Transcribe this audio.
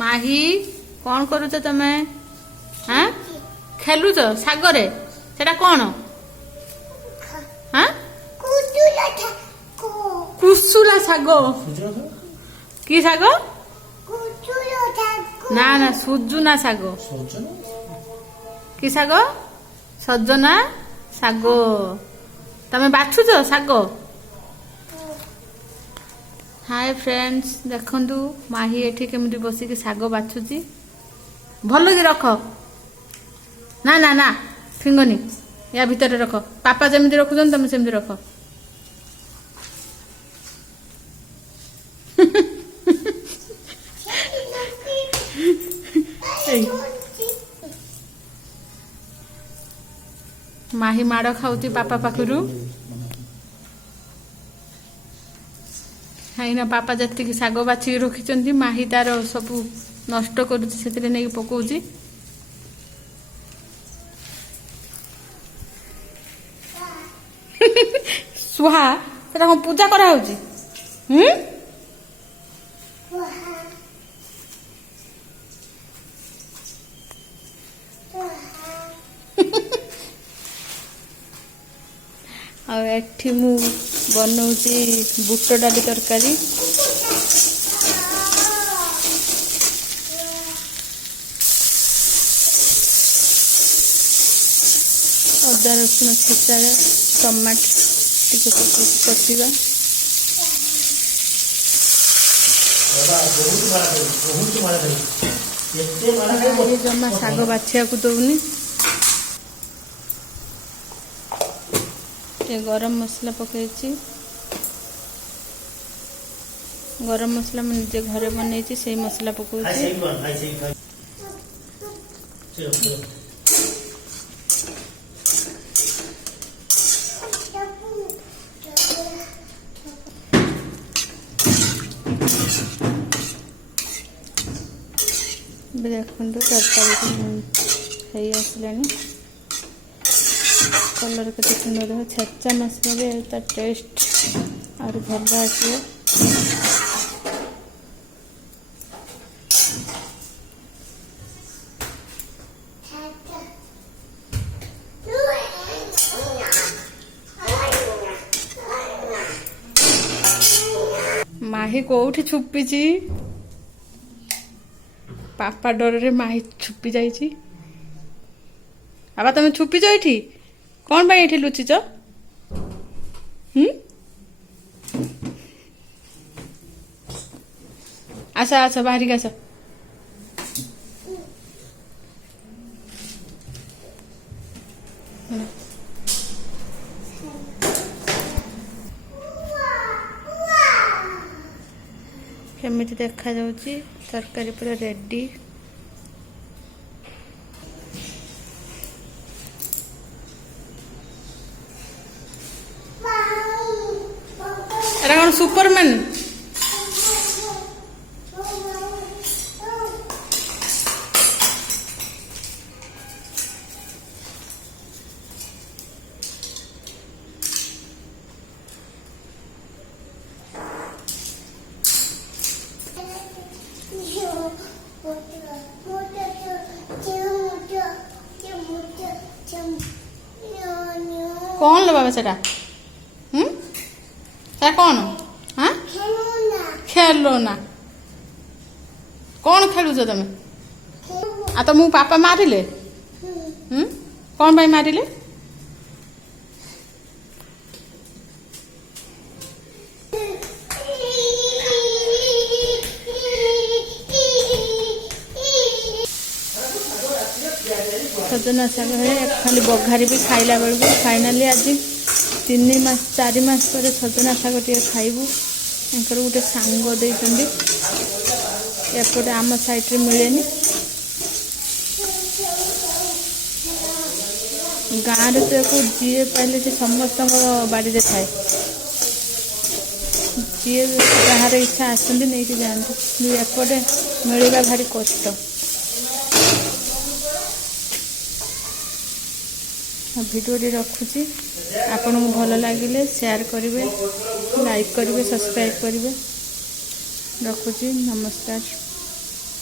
माही कौन करुच तमे हाँ खेलुच सागरे सेटा कौन हाँ कुसुला साग कि साग ना ना सुजुना साग कि साग सजना साग तमे बाछुच साग। हाय फ्रेंड्स देखंतु माही एठी केमती बसिक साग बाछुची भल कि रख ना ना ना फिंगनी या भितर रख पापा जमी रखुन तुम सेमती रख। माही माड़ खाऊची पापा पाखरु हाइना पापा जति साग बाछी रखी माही तार सब नष्ट कर नहीं पकाउची सुहा सेटा हम पूजा करा होची एठी मु बनाऊची बुट डाली तरकारी अदा रसुण छेचा टमाट टिके कषिबा जमा साग बाछिया को दौनी गरम मसला पकई गरम मसला मैं निजे घरे बनई से मसला पकाउची देखो तरकारी आसला कलर के सुंदर हो छेचा मसला तार टेस्ट और भल आसो माही कोठी छुपी पापा डर रे माही छुपी जाइची बाबा तुम छुपीच ये कौन भाई ये लुचिच आस आस बाहर के आस केमिति देखा जाउची तरकारी पूरा रेडी कौन सुपरमैन कौन लो बाबा सेटा कौन हाँ खेलना कौन खेलुच तुम आ तो मु पापा मारिले कौन भाई मारिले सजना शाग खाली बघारी भी खाइला बेलू फाइनाली आज 3 मास 4 मास पर सजना शाग टे खाइबू एंकर गोटे सांग देइछंदी एपटे आम साइड रे मिलेनी गाँव रे तो जी पाइले से समस्त बाड़ी रे थाए जी बाहर इच्छा आसती नहीं कि जाती एपटे मिलवा भारी कष्ट भिडियो रखुची आपन को भल लगिले शेयर करेंगे लाइक करेंगे सब्सक्राइब करेंगे रखुची नमस्कार।